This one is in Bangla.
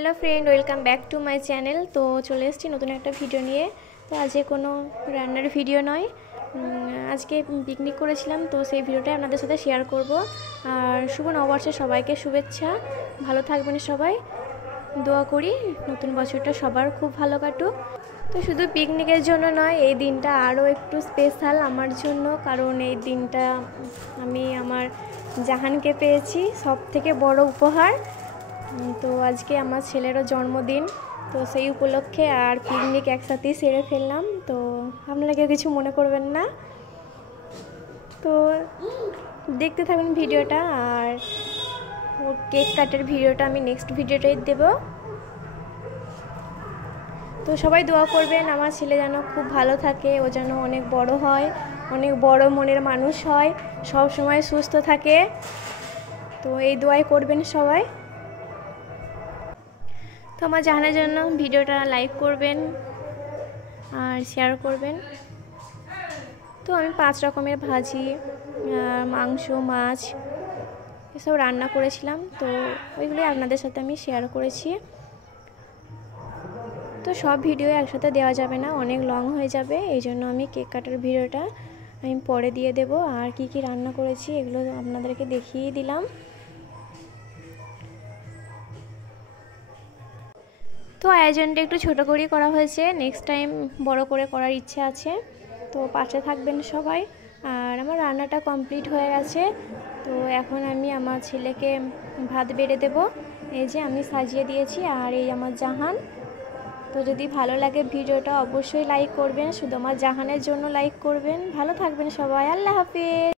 Hello friend, welcome back to my channel. তো চলে এসেছি নতুন একটা ভিডিও নিয়ে। তো আজকে কোনো রান্নার ভিডিও নয়, আজকে পিকনিক করেছিলাম, তো সেই ভিডিওটাই আপনাদের সাথে শেয়ার করব। আর শুভ নববর্ষে সবাইকে শুভেচ্ছা। ভালো থাকবেন সবাই, দোয়া করি নতুন বছরটা সবার খুব ভালো কাটুক। তো শুধু পিকনিকের জন্য নয়, এই দিনটা আরও একটু স্পেশাল আমার জন্য, কারণ এই দিনটা আমি আমার জাহানকে পেয়েছি সব থেকে বড় উপহার। তো আজকে আমার ছেলেরও জন্মদিন, তো সেই উপলক্ষে আর পিকনিক একসাথেই সেরে ফেললাম। তো আপনারা কেউ কিছু মনে করবেন না, তো দেখতে থাকুন ভিডিওটা। আর ও কেক কাটার ভিডিওটা আমি নেক্সট ভিডিওটাই দেব। তো সবাই দোয়া করবেন আমার ছেলে যেন খুব ভালো থাকে, ও যেন অনেক বড় হয়, অনেক বড় মনের মানুষ হয়, সব সময় সুস্থ থাকে। তো এই দোয়াই করবেন সবাই। তো আমার জানার জন্য ভিডিওটা লাইক করবেন আর শেয়ার করবেন। তো আমি 5 রকমের ভাজি, মাংস, মাছ এসব রান্না করেছিলাম, তো ওইগুলোই আপনাদের সাথে আমি শেয়ার করেছি। তো সব ভিডিও একসাথে দেওয়া যাবে না, অনেক লং হয়ে যাবে, এই জন্য আমি কেক কাটার ভিডিওটা আমি পরে দিয়ে দেব। আর কি কি রান্না করেছি এগুলো আপনাদেরকে দেখিয়ে দিলাম। তো আয়োজনটা একটু ছোটো করেই করা হয়েছে, নেক্সট টাইম বড় করে করার ইচ্ছে আছে। তো পাশে থাকবেন সবাই। আর আমার রান্নাটা কমপ্লিট হয়ে গেছে, তো এখন আমি আমার ছেলেকে ভাত বেড়ে দেব। এই যে আমি সাজিয়ে দিয়েছি, আর এই আমার জাহান। তো যদি ভালো লাগে ভিডিওটা অবশ্যই লাইক করবেন, শুধু আমার জাহানের জন্য লাইক করবেন। ভালো থাকবেন সবাই, আল্লাহ হাফেজ।